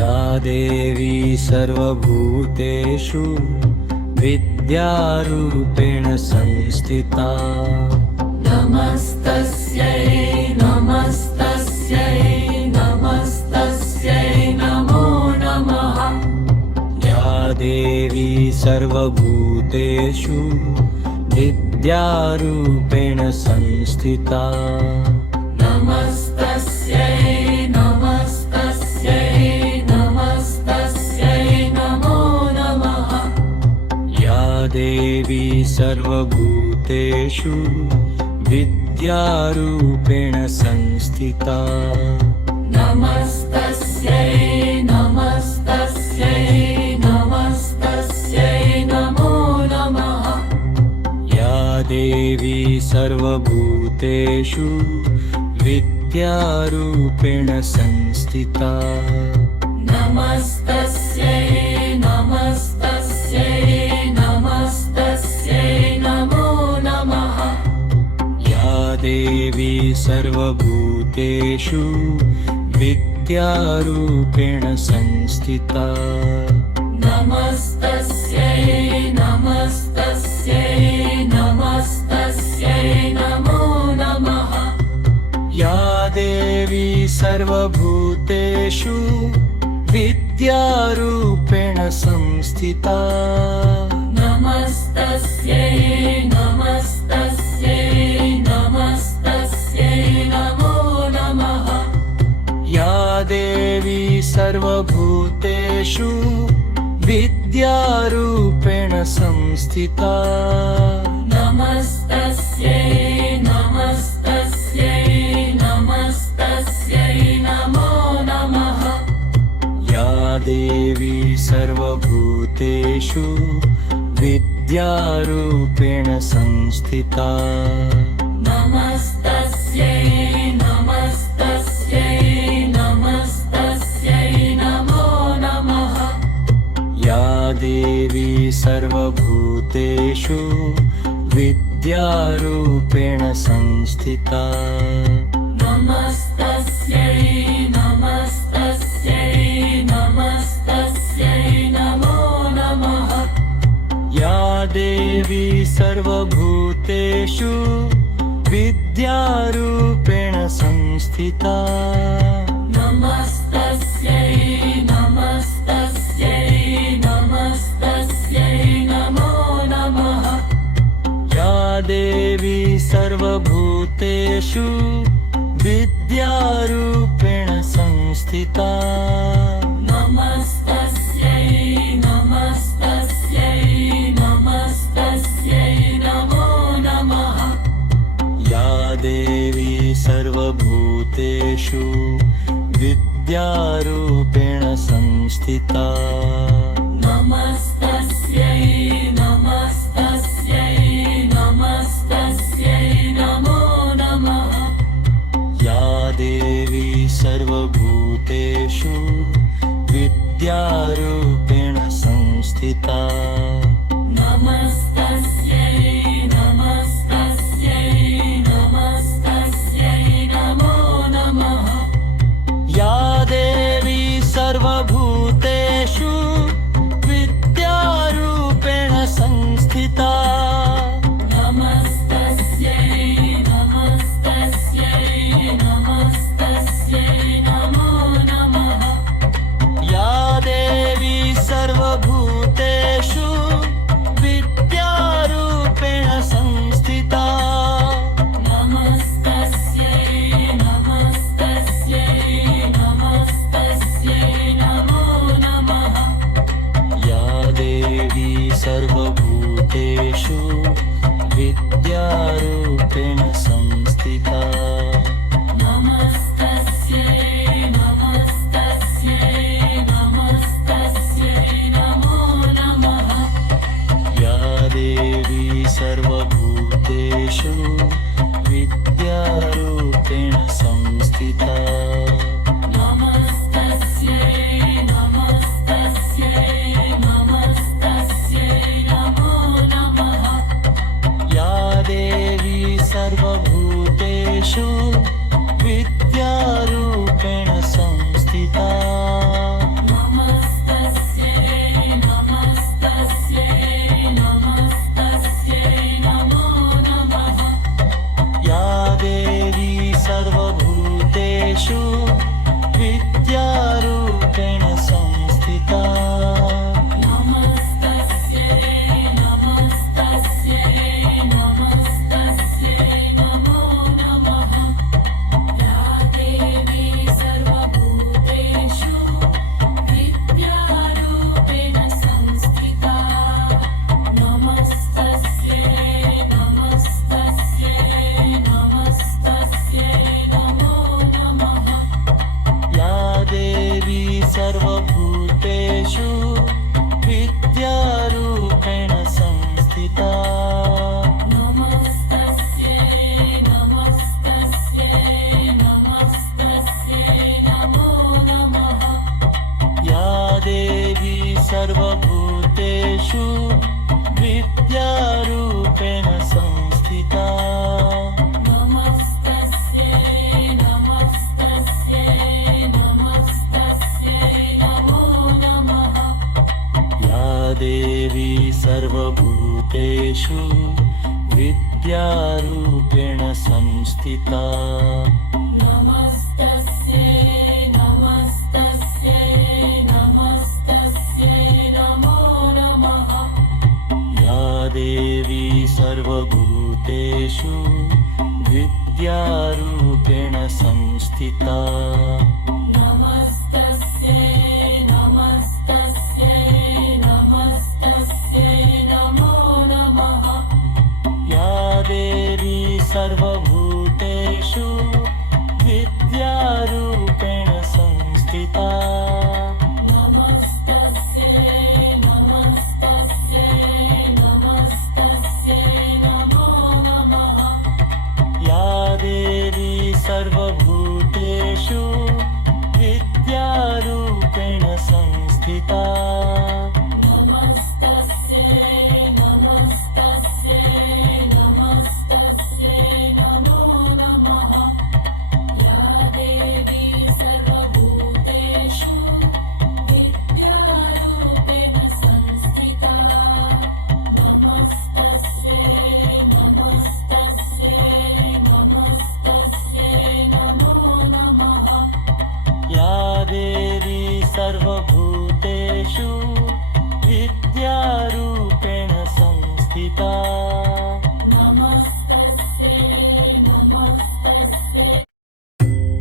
या देवी सर्वभूतेषु विद्यारूपेण संस्थिता। नमस्तस्यै नमस्तस्यै नमस्तस्यै नमो नमः। या देवी सर्वभूतेषु विद्यारूपेण संस्थिता। नमस्तस्यै नमस्तस्यै नमस्तस्यै नमो नमः। या देवी सर्वभूतेषु विद्यारूपेण संस्थिता। नमस्तस्यै नमस्तस्यै नमस्तस्यै नमो नमः। या देवी सर्वभूतेषु विद्यारूपेण संस्थिता। नमस्तस्यै नमस्तस्यै नमस्तस्यै नमो नमः। या देवी सर्वभूतेषु विद्यारूपेण संस्थिता। नमस्तस्यै नमस्तस्यै नमस्तस्यै नमो नमः। या देवी सर्वभूतेषु विद्यारूपेण संस्थिता। नमस्तस्यै नमस्तस्यै नमस्तस्यै नमो नमः। या देवी सर्वभूतेषु विद्यारूपेण संस्थिता। नमस्तस्यै नमस्तस्यै नमस्तस्यै नमो नमः। या देवी सर्वभूतेषु विद्यारूपेण संस्थिता। नमस्तस्यै नमस्तस्यै नमस्तस्यै नमो नमः। या देवी सर्वभूतेषु विद्यारूपेण संस्थिता। नमस्तस्यै नमस्तस्यै नमस्तस्यै नमो नमः। या देवी सर्वभूतेषु विद्यारूपेण संस्थिता। नमस्तस्यै नमस्तस्यै नमस्तस्यै नमो नमः। या देवी सर्वभूतेषु विद्यारूपेण संस्थिता। नमस्तस्यै नमस्तस्यै नमस्तस्यै नमो नमः। या देवी सर्वभूतेषु विद्यारूपेण संस्थिता। नमस्तस्यै नमस्तस्यै नमस्तस्यै नमो नमः। या देवी सर्वभूतेषु विद्यारूपेण संस्थिता। नमस्तस्यै नमस्तस्यै नमस्तस्यै नमो नमः। या देवी सर्वभूतेषु विद्यारूपेण संस्थिता। नमस्तस्यै नमस्तस्यै नमस्तस्यै नमो नमः। या देवी सर्वभूतेषु विद्यारूपेण संस्थिता। नमस्तस्यै नमस्तस्यै नमस्तस्यै नमो नमः। या देवी सर्वभूतेषु विद्यारूपेण संस्थिता। नमस्तस्यै नमस्तस्यै नमस्तस्यै नमो नमः। या देवी सर्वभूतेषु विद्यारूपेण संस्थिता। नमस्तस्यै नमस्तस्यै नमस्तस्यै नमो नमः। या देवी सर्वभूतेषु विद्यारूपेण संस्थिता। भूतेषु विद्यारूपेण संस्थिता नमस्तस्यै नमस्तस्यै नमस्तस्यै नमो नमः या देवी सर्वभूतेषु विद्यारूपेण संस्थिता नमस्तस्यै नमस्तस्यै नमस्तस्यै नमो नमः या देवी सर्वभूतेषु विद्यारूपेण संस्थिता नमस्तस्यै नमस्तस्यै नमस्तस्यै नमो नमः या देवी सर्वभूतेषु विद्यारूपेण संस्थिता नमस्तस्यै नमस्तस्यै नमस्तस्यै नमो नमः या देवी सर्वभूतेषु विद्यारूपेण संस्थिता नमस्तस्यै नमस्तस्यै नमस्तस्यै नमो नमः या देवी सर्वभूतेषु विद्यारूपेण संस्थिता नमस्तस्यै नमस्तस्यै नमस्तस्यै नमो नमः या देवी सर्वभूतेषु विद्यारूपेण संस्थिता नमस्तस्यै नमस्तस्यै नमस्तस्यै नमो नमः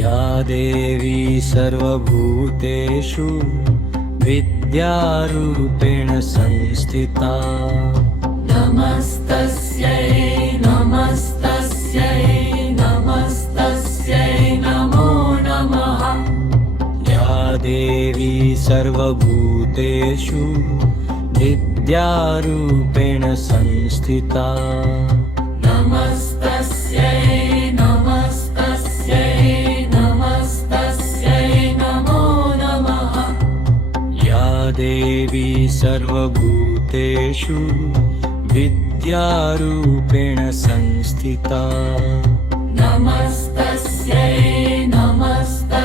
या देवी सर्वभूतेषु विद्यारूपेण संस्थिता नमस्तस्यै नमस्तस्यै नमस्तस्यै नमो नमः या देवी सर्वभूतेषु विद्यारूपेण संस्थिता नमस्तस्यै नमस्तस्यै नमस्तस्यै नमो नमः या देवी सर्वभूतेषु विद्यारूपेण संस्थिता नमस्तस्यै नमस्तस्यै या देवी सर्वभूतेषु विद्यारूपेण संस्थिता नमस्तस्यै नमस्तस्यै नमस्तस्यै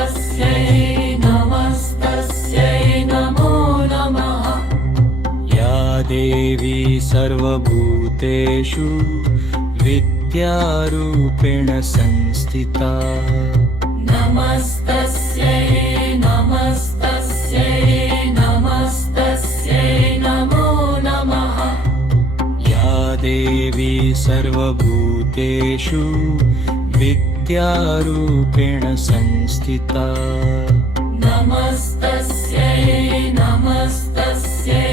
नमो नमः या देवी सर्वभूतेषु विद्यारूपेण संस्थिता नमस्तस्यै नमस्तस्यै नमस्तस्यै नमो नमः या देवी सर्वभूतेषु विद्यारूपेण संस्थिता नमस्तस्यै नमस्तस्यै नमस्तस्यै नमो नमः या देवी सर्वभूतेषु विद्यारूपेण संस्थिता नमस्तस्यै नमस्तस्यै नमस्तस्यै नमो नमः या देवी सर्वभूतेषु विद्यारूपेण संस्थिता नमस्तस्यै नमस्तस्यै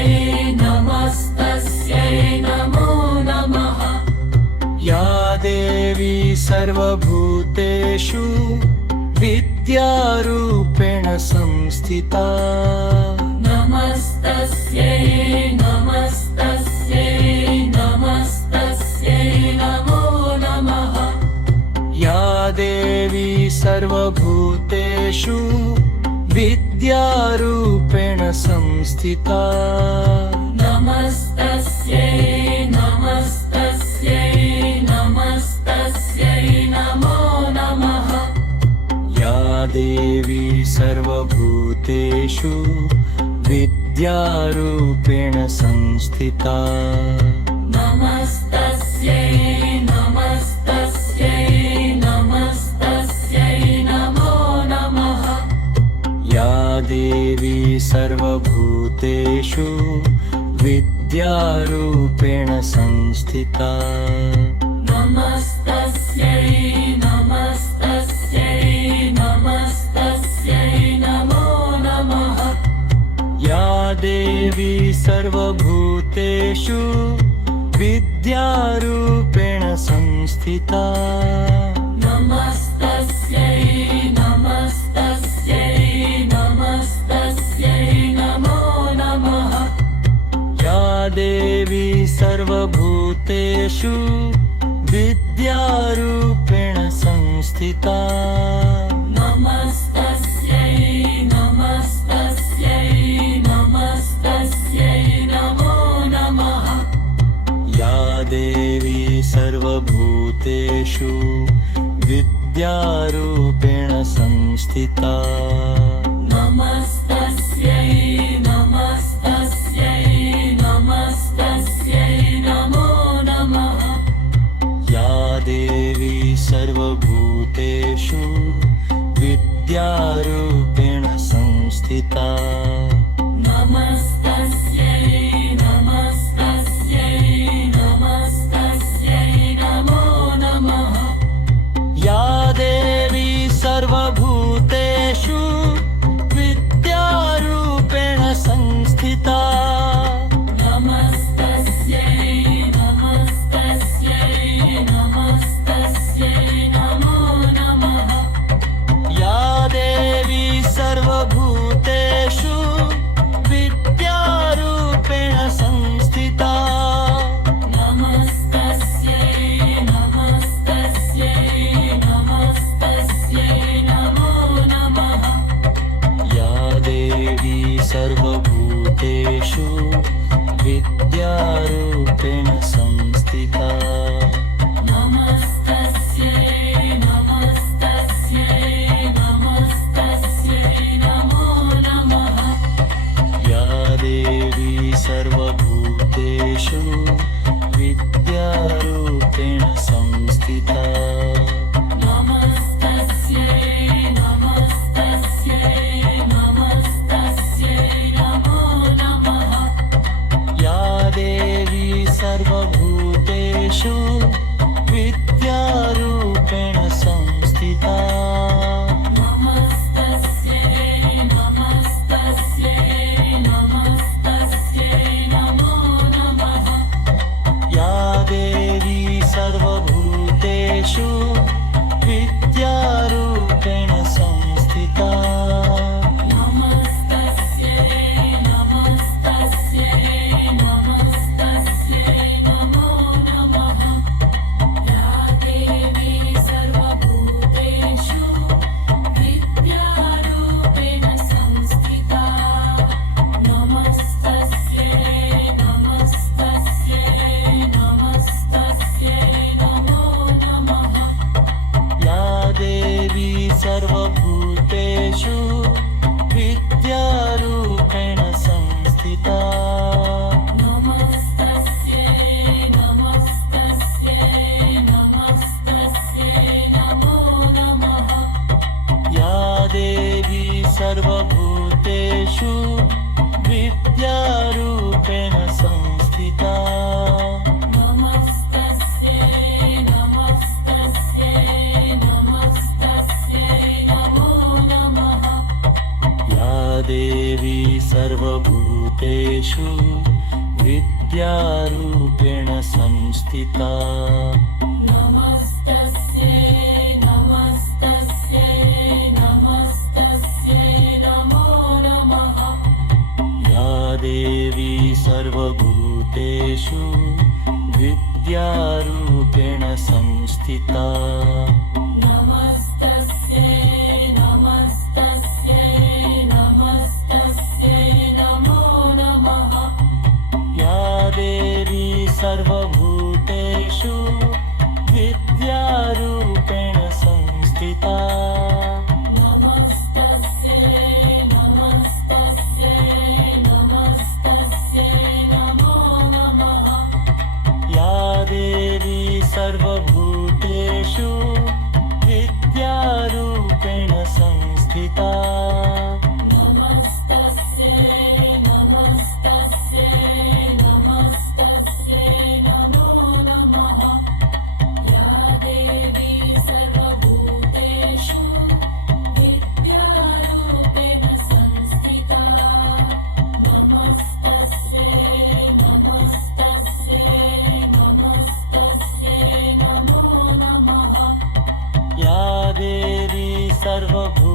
नमस्तस्यै नमो नमः या देवी सर्वभूतेषु विद्यारूपेण संस्थिता नमस्तस्यै नमस्तस्यै नमस्तस्यै नमो नमः या देवी सर्वभूतेषु विद्यारूपेण संस्थिता नमस्तस्यै नमस्तस्यै नमस्तस्यै नमो नमः या देवी सर्वभूतेषु विद्यारूपेण संस्थिता नमस्तस्यै नमस्तस्यै सर्वभूतेषु विद्यारूपेण संस्थिता नमस्तस्यै नमस्तस्यै नमस्तस्यै नमो नमः या देवी सर्वभूतेषु विद्यारूपेण संस्थिता नमस्तस्यै नमस्तस्यै नमस्तस्यै नमो नमः या देवी सर्वभूतेषु विद्यारूपेण संस्थिता नमस्तस्यै नमस्तस्यै नमस्तस्यै नमो नमः या देवी सर्वभूतेषु विद्यारूपेण संस्थिता नमस्तस्यै नमस्तस्यै नमस्तस्यै नमो नमः या देवी सर्वभूतेषु विद्यारूपेण संस्थिता नमस्तस्यै नमस्तस्यै नमस्तस्यै नमो नमः या देवी सर्वभूतेषु विद्यारूपेण संस्थिता नमस्तस्यै नमस्तस्यै नमस्तस्यै नमो नमः या देवी सर्वभूतेषु विद्यारूपेण संस्थिता नमस्तस्यै नमस्तस्यै नमस्तस्यै नमो नमः या देवी सर्वभूतेषु विद्यारूपेण संस्थिता नमस्तस्यै नमस्तस्यै नमस्तस्यै नमो नमः या देवी सर्वभूतेषु विद्यारूपेण संस्थिता नमस्तस्यै नमस्तस्यै नमस्तस्यै नमो नमः या देवी सर्वभूतेषु विद्यारूपेण संस्थिता नमस्तस्यै नमस्तस्यै नमस्तस्यै नमो नमः या देवी सर्वभूतेषु विद्यारूपेण संस्थिता नमस्तस्यै नमस्तस्यै नमस्तस्यै नमो नमः या देवी सर्वभूतेषु विद्यारूपेण संस्थिता नमस्तस्यै नमस्तस्यै नमस्तस्यै नमो नमः या देवी सर्वभूतेषु विद्यारूपेण संस्थिता नमस्तस्यै नमस्तस्यै नमस्तस्यै नमो नमः या देवी सर्वभूतेषु विद्यारूपेण संस्थिता नमस्तस्यै नमस्तस्यै नमस्तस्यै नमो नमः या देवी सर्वभूतेषु विद्यारूपेण संस्थिता नमस्तस्यै नमस्तस्यै नमस्तस्यै नमो नमः या देवी सर्वभूतेषु विद्यारूपेण संस्थिता नमस्तस्यै नमस्तस्यै नमस्तस्यै नमो नमः या देवी सर्वभूतेषु विद्यारूपेण संस्थिता नमस्तस्यै नमस्तस्यै नमस्तस्यै नमो नमः या देवी सर्वभूतेषु विद्यारूपेण संस्थिता नमस्तस्यै नमस्तस्यै सर्वभूतानां